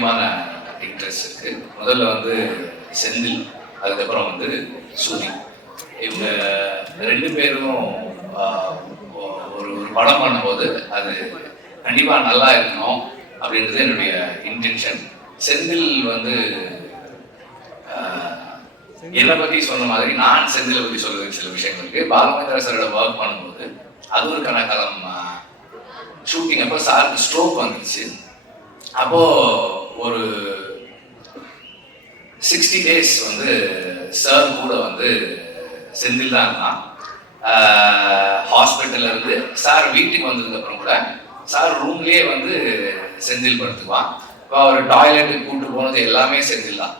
முக்கியமான இன்ட்ரெஸ்ட் இருக்கு. முதல்ல வந்து செந்தில், அதுக்கப்புறம் வந்து சூரி. இவங்க 2 பேரும் ஒரு படம் பண்ணும்போது அது கண்டிப்பா நல்லா இருக்கணும் அப்படின்றது என்னுடைய இன்டென்ஷன். செந்தில் வந்து என்னை பத்தி சொன்ன மாதிரி நான் செந்திலை பத்தி சொல்ல சில விஷயங்கள் இருக்கு. பாலுமேந்திரா சாரோட ஒர்க் பண்ணும்போது அது ஒரு கணக்காலம் ஷூட்டிங் அப்போ சாருக்கு ஸ்ட்ரோக் வந்துருச்சு. அப்போ ஒரு 60 days வந்து சார் கூட வந்து செந்தில் தான் இருந்தான். ஹாஸ்பிட்டல்ல இருந்து சார் வீட்டுக்கு வந்ததுக்கு அப்புறம் கூட சார் ரூம்லயே வந்து செந்தில் படுத்துக்குவான். இப்போ அவர் டாய்லெட்டுக்கு கூப்பிட்டு போனது எல்லாமே செந்தில் தான்.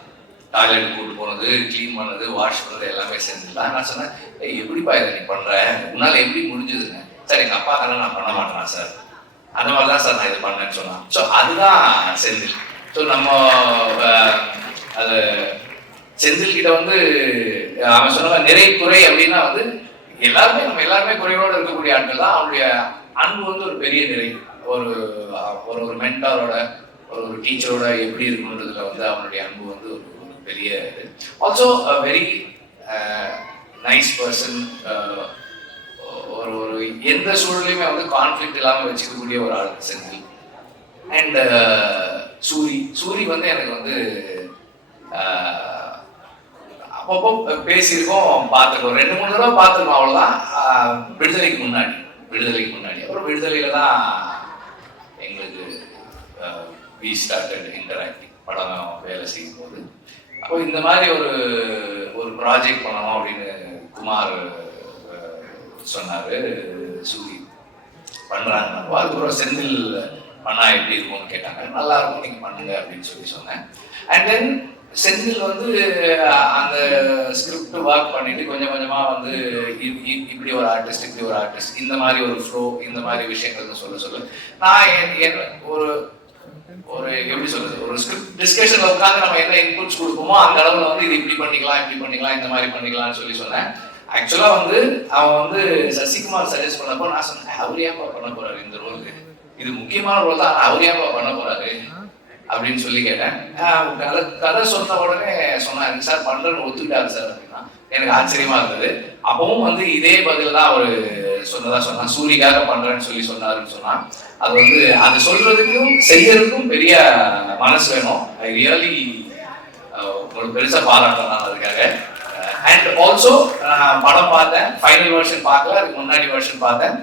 டாய்லெட் கூப்பிட்டு போனது, கிளீன் பண்ணது, வாஷ் பண்ணது எல்லாமே செந்தில் தான். நான் சொன்னேன், எப்படிப்பா இதை நீ பண்ற, உன்னால எப்படி முடிஞ்சதுங்க? சார் எங்க அப்பா தானே, நான் பண்ண மாட்டேன் சார், அந்த மாதிரி தான் சார் நான் இதை பண்ணேன்னு சொன்னான். ஸோ அதுதான் செந்தில். ஸோ நம்ம அது செந்தில் கிட்ட வந்து அவன் சொன்ன நிறை குறை அப்படின்னா வந்து நம்ம எல்லாருமே குறையோடு இருக்கக்கூடிய ஆட்கள் தான். அவனுடைய அன்பு வந்து ஒரு பெரிய நிறை. ஒரு ஒரு மென்டாரோட ஒரு டீச்சரோட எப்படி இருக்கணுன்றதுல வந்து அவனுடைய அன்பு வந்து ஒரு பெரிய இது. Also very nice person. ஒரு எந்த சூழலையுமே வந்து கான்ஃப்ளிக்ட் இல்லாமல் வச்சுக்கக்கூடிய ஒரு ஆள் செந்தில். அண்ட் சூரி வந்து எனக்கு வந்து அப்பப்போ பேசியிருக்கோம், பார்த்துருக்கோம், 2-3 தடவை பார்த்துருக்கோம், அவ்வளோதான். விடுதலைக்கு முன்னாடி அப்புறம் விடுதலையில தான் எங்களுக்கு வி ஸ்டார்டட் இன்டராக்டிங், படம் வேலை செய்யும் போது. அப்போ இந்த மாதிரி ஒரு ப்ராஜெக்ட் பண்ணணும் அப்படின்னு குமார் சொன்னாரு. சூரி பண்றாங்க, அதுக்கப்புறம் செந்தில் பண்ணா எப்படி இருக்கும்னு கேட்டாங்க. நல்லா இருக்கும், நீங்க பண்ணுங்க அப்படின்னு சொன்னேன். அண்ட் தென் செந்தில் வந்து அந்த ஸ்கிரிப்ட் ஒர்க் பண்ணிட்டு கொஞ்சம் கொஞ்சமா வந்து இப்படி ஒரு ஆர்டிஸ்ட் இந்த மாதிரி ஒரு ஃப்ளோ, இந்த மாதிரி விஷயங்கள் சொல்ல நான் ஒரு எப்படி சொல்றது, ஒரு ஸ்கிரிப்ட் டிஸ்கஷன்ல உட்காந்து நம்ம என்ன இன்புட்ஸ் கொடுப்போமோ அந்த அளவுல வந்து இது இப்படி பண்ணிக்கலாம் இந்த மாதிரி பண்ணிக்கலாம்னு சொன்னேன். ஆக்சுவலா வந்து அவன் வந்து சசிகுமார் சஜஸ்ட் பண்ணப்போ நான் சொன்னேன், அவர் ஏன்பா பண்ண போறாரு இந்த ரோல், இது முக்கியமான ரோல் தான், அவர் ஏன்பா பண்ண போறாரு அப்படின்னு சொல்லி கேட்டேன். கதை சொன்ன உடனே சொன்னாரு, சார் பண்றேன்னு ஒத்துக்கிட்டாரு சார் அப்படின்னா. எனக்கு ஆச்சரியமா இருந்தது. அப்பவும் வந்து இதே பதில் தான் அவரு சொன்னான், சூரிக்காக பண்றேன்னு சொன்னாருன்னு சொன்னான். அது வந்து அது சொல்றதுக்கும் செய்யறதுக்கும் பெரிய மனசு வேணும். ஐ ரியலி ஒரு பெருசா பாராட்டேன் நான் அதுக்காக. அண்ட் ஆல்சோ படம் பார்த்தேன், ஃபைனல் வெர்ஷன் பார்க்கல, அதுக்கு முன்னாடி வெர்ஷன் பார்த்தேன்.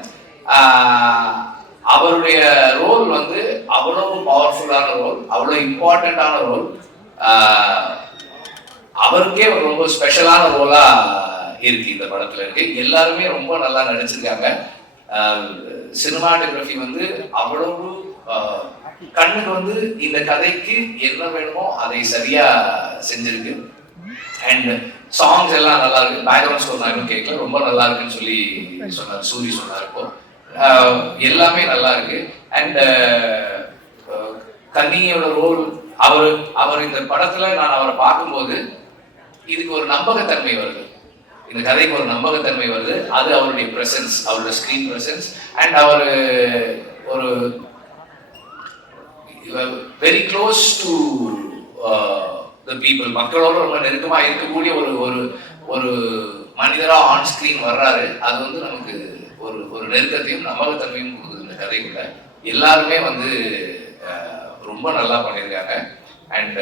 அவருடைய ரோல் வந்து அவ்வளவு பவர்ஃபுல்லான ரோல், அவ்வளவு இம்பார்ட்டன்டான ரோல், அவருக்கே ஒரு ரொம்ப ஸ்பெஷலான ரோலா இருக்கு இந்த படத்துல இருக்கு. எல்லாருமே ரொம்ப நல்லா நடிச்சிருக்காங்க. சினிமாட்டோகிராஃபி வந்து அவ்வளவு கண்ணுக்கு வந்து இந்த கதைக்கு என்ன வேணுமோ அதை சரியா செஞ்சிருக்கு. அண்ட் சாங்ஸ் எல்லாம் நல்லா இருக்கு. பேக்ரவுண்ட் ஸ்கோர் நான் இன்னும் கேட்கல, ரொம்ப நல்லா இருக்குன்னு சொல்லி சொன்னார், சூரி சொன்னார். இப்போ எல்லாமே நல்லா இருக்கு. அண்ட் கன்னியோட ரோல், அவர் இந்த படத்துல நான் அவரை பார்க்கும்போது இதுக்கு ஒரு நம்பகத்தன்மை வருது, இந்த கதைக்கு ஒரு நம்பகத்தன்மை வருது. அது அவருடைய பிரசன்ஸ், அவருடைய ஸ்கிரீன் பிரசன்ஸ். அண்ட் அவர் ஒரு very close to the people, மக்களோட ரொம்ப நெருக்கமா இருக்கக்கூடிய ஒரு மனிதரா ஆன் ஸ்கிரீன் வர்றாரு. அது வந்து நமக்கு ஒரு நெருக்கத்தையும் நம்பகத்தன்மையும் கொடுக்குது இந்த கதைக்குள்ள. எல்லாருமே வந்து ரொம்ப நல்லா பண்ணியிருக்காங்க. அண்ட்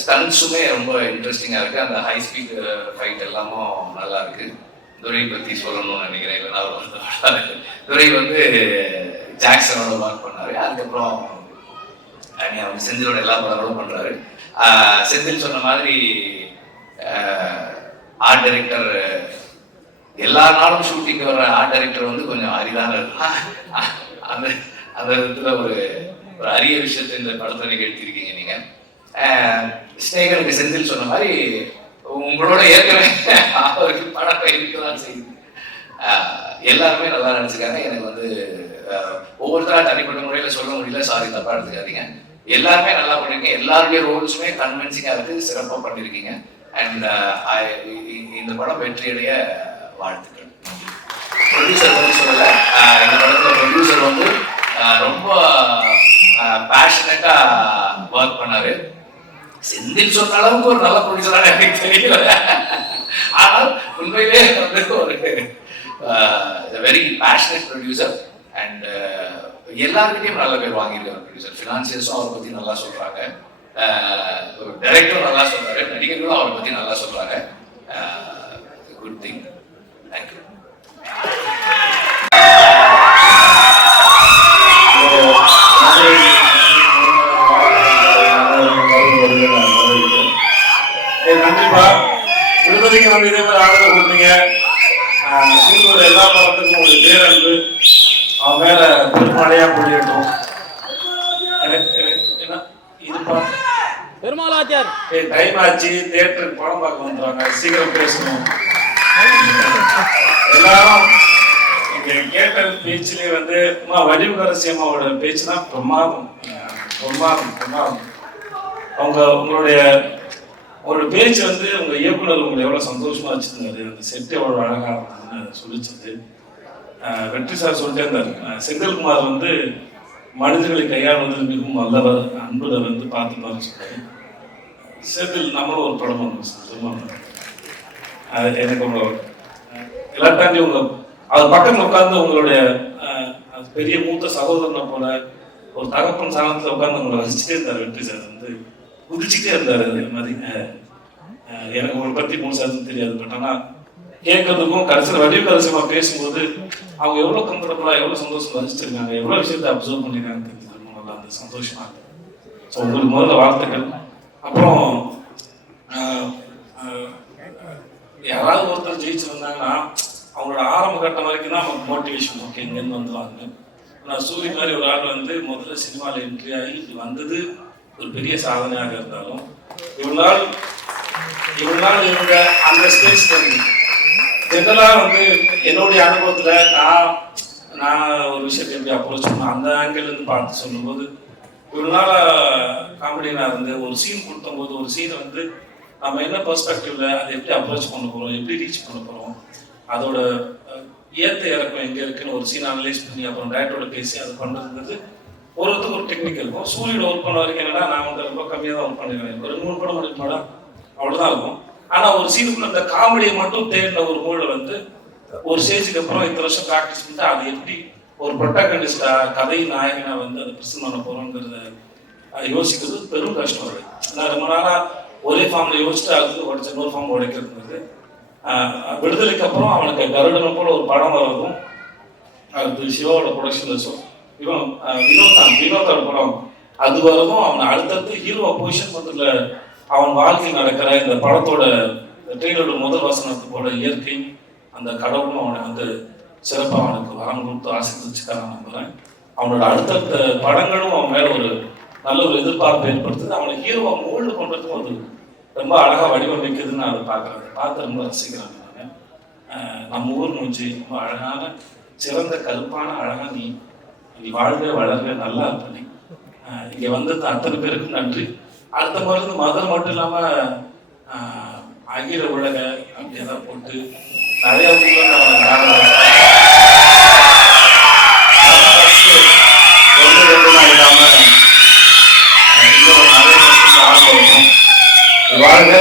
ஸ்டன்ஸுமே ரொம்ப இன்ட்ரெஸ்டிங்காக இருக்கு. அந்த ஹை ஸ்பீட் ஃபைட் எல்லாமும் நல்லா இருக்கு. துரை பற்றி சொல்லணும்னு நினைக்கிறேன், இல்லைன்னா அவர் வந்து துரை வந்து ஜாக்சனோட ஒர்க் பண்ணாரு. அதுக்கப்புறம் அவர் செந்திலோட எல்லா படங்களும் பண்றாரு. செந்தில் சொன்ன மாதிரி ஆர்ட் டைரக்டர், எல்லா நாளும் ஷூட்டிங் வர்ற ஆர்ட் டைரக்டர் வந்து கொஞ்சம் அரிதான அந்த விதத்துல ஒரு அரிய விஷயத்தை இந்த படத்தை நிகழ்த்திருக்கீங்க நீங்க. ஸ்நேகனுக்கு செந்தில் சொன்ன மாதிரி உங்களோட ஏற்கனவே அவருக்கு படம் இருக்கதான் செய்யுது. எல்லாருமே நல்லா நினைச்சிருக்காங்க. எனக்கு வந்து ஒவ்வொருத்தரா தனிப்பட்ட முறையில சொல்ல முடியல, சாரி தப்பா எடுத்துக்காதீங்க. எல்லாருமே நல்லா பண்ணிருக்கீங்க. எல்லாருடைய ரோல்ஸுமே கன்வின்சிங்கா இருக்கு, சிறப்பா பண்ணிருக்கீங்க. அண்ட் இந்த படம் வெற்றியடைய வாழ்த்துக்கள். ப்ரொடியூசர் பற்றி சொல்லல, இந்த படத்துல ப்ரொடியூசர் வந்து ரொம்ப பேஷனட்டா ஒர்க் பண்ணாரு. செந்தில் சொன்ன அளவுக்கு ஒரு நல்ல ப்ரொடியூசரான எனக்கு தெரியல. ஆனால் உண்மையிலே வந்து ஒரு வெரி பேஷனட் ப்ரொடியூசர் அண்ட் எல்லாருக்கிட்டையும் நல்ல பேர் வாங்கியிருக்காரு ப்ரொடியூசர். ஃபினான்சியர்ஸும் அவரை பத்தி நல்லா சொல்றாங்க, டைரக்டரும் நல்லா சொல்றாரு, நடிகர்களும் அவரை பத்தி நல்லா சொல்றாங்க. Good thing. தேங்க்யூ. நன்றிப்பா. விடுதலைக்கு வந்து இதே மாதிரி ஆதரவு கொடுத்தீங்க. சீனோட எல்லா படத்துக்கும் ஒரு பேரன்பு அவன் மேல பெருமழையா பொழியட்டும். இதுப்பா பெருமாளாச்சார் டைம் ஆச்சு, தியேட்டருக்கு படம் பார்க்க வந்துடுவாங்க, சீக்கிரம் பேசணும். எல்லாரும் இங்க கேட்ட பேச்சிலே வந்து வடிவகரசி அம்மாவோட பேச்சு தான் பிரமாதம் பிரமாதம் பிரமாதம். உங்களுடைய பேச்சு வந்து உங்க இயக்குனர் உங்களை எவ்வளவு சந்தோஷமா வச்சிருந்தாரு, அந்த செட் எவ்வளவு அழகா சொல்லிச்சது. வெற்றி சார் சொல்லிட்டே இருந்தாரு, செந்தில்குமார் வந்து மனிதர்களை கையாளுவதில் மிகவும் நல்லவர், அன்புல வந்து பார்த்துப்பாரு சொன்னாரு. செந்தில் நம்மளும் ஒரு படம் வந்து எனக்கு எல்லாத்தாண்டி உங்க அவர் பக்கத்துல உட்கார்ந்து உங்களுடைய பெரிய மூத்த சகோதரனை போல ஒரு தகப்பன் சாணத்துல உட்கார்ந்து உங்களை ரசிச்சுட்டே இருந்தாரு. வெற்றி சார் வந்து குதிச்சுட்டே இருந்தாரு. அதே மாதிரி எனக்கு உங்களை பத்தி முழுசாதுன்னு தெரியாது, பட் ஆனா கேட்கறதுக்கும் கடைசியில் வடிவகரசியமா பேசும்போது அவங்க எவ்வளவு கம்ஃபர்டபுளா எவ்வளவு சந்தோஷம் ரசிச்சிருக்காங்க, எவ்வளவு விஷயத்த அப்சர்வ் பண்ணிருக்காங்க தெரிஞ்சுக்கணும். நல்லா அந்த சந்தோஷமா இருக்கு. ஸோ உங்களுக்கு முதல்ல வாழ்த்துக்கள். அப்புறம் யாராவது ஒருத்தர் ஜெயிச்சிருந்தாங்கன்னா அவங்களோட ஆரம்ப கட்டம் வரைக்கும் தான் நமக்கு மோட்டிவேஷன். ஓகே, இங்கேருந்து வந்துடுவாங்க. நான் சூரிய மாதிரி ஒரு ஆள் வந்து முதல்ல சினிமாவில் என்ட்ரி ஆகி இது வந்தது ஒரு பெரிய சாதனையாக இருந்தாலும் இவ்வளவு நாள் இவங்க அந்த ஸ்டேஜ் ஜெனரலா வந்து என்னுடைய அனுபவத்துல நான் ஒரு விஷயத்தை எப்படி அப்ரோச் பண்ணேன் அந்த ஆங்கிள் இருந்து பார்த்து சொல்லும்போது, இவ்வளவு நாளா காமெடினா இருந்து ஒரு சீன் கொடுத்த போது ஒரு சீனை வந்து நம்ம என்ன பெர்ஸ்பெக்டிவ்ல அதை எப்படி அப்ரோச் பண்ண போறோம், எப்படி ரீச் பண்ண போறோம், அதோட ஏத்த இறக்கம் எங்க இருக்குன்னு ஒரு சீன் அனலைஸ் பண்ணி அப்புறம் டேரக்டரோட பேசி அதை பண்றது ஒருத்தருக்கு ஒரு டெக்னிக் இருக்கும். சூரியன் ஒர்க் பண்ண வரைக்கும் என்னன்னா நான் வந்து ரொம்ப கம்மியாக தான் ஒர்க் பண்ணிடுவேன், ஒரு 3 படம் 4 படம் அவ்வளவுதான் இருக்கும். ஆனா ஒரு சீனுக்குள்ள அந்த காமெடியை மட்டும் தேடின ஒரு மூளை வந்து ஒரு ஸ்டேஜுக்கு அப்புறம் இத்தனை வருஷம் ப்ராக்டிஸ் பண்ணிட்டு அதை எப்படி ஒரு ப்ரொட்டாகனிஸ்டா கதை நாயகனா வந்து அதை பிரசன்ட் பண்ண போறோங்கிறத யோசிக்கிறது பெரும் கஷ்டம். அது நான் ரொம்ப நாளா ஒரே ஃபார்ம்ல யோசிச்சுட்டு அதுக்கு உடைச்ச இன்னொரு ஃபார்ம் உடைக்கிறது. விடுதலைக்கு அப்புறம் அவனுக்கு கருடனை போல ஒரு படம் வரதும் அது சிவாவோட ப்ரொடக்ஷன்ல இவன் வினோதோட படம் அது வரதும் அவனை அடுத்தடுத்து ஹீரோ பொசிஷன் பண்றதுல அவன் வாழ்க்கையில் நடக்கிற இந்த படத்தோட ட்ரெயிலரோட முதல் வசனத்தோட இயற்கை அந்த கடவுளும் அவனை வந்து சிறப்பாக அவனுக்கு வரம் கொடுத்து ஆசீர்வதிச்சுக்காக நம்புறேன். அவனோட அடுத்தடுத்த படங்களும் அவன் மேல ஒரு நல்ல ஒரு எதிர்பார்ப்பு ஏற்படுத்துது. அவனை ஹீரோவை மோல்டு பண்றதுக்கும் அது ரொம்ப அழகா வடிவமைக்குதுன்னு நான் அதை பார்க்குறேன். பார்த்து ரொம்ப ரசிக்கிறேன். நம்ம ஊர் மூஞ்சி ரொம்ப அழகான சிறந்த கருப்பான அழகா நீ வாழ்வே வளர்வே நல்லா இருப்ப. இங்க வந்தது அத்தனை பேருக்கும் நன்றி. அடுத்த முறை மதம் மட்டும் இல்லாம அகில உலக அப்படி ஏதாவது போட்டு நிறைய வாழ்க.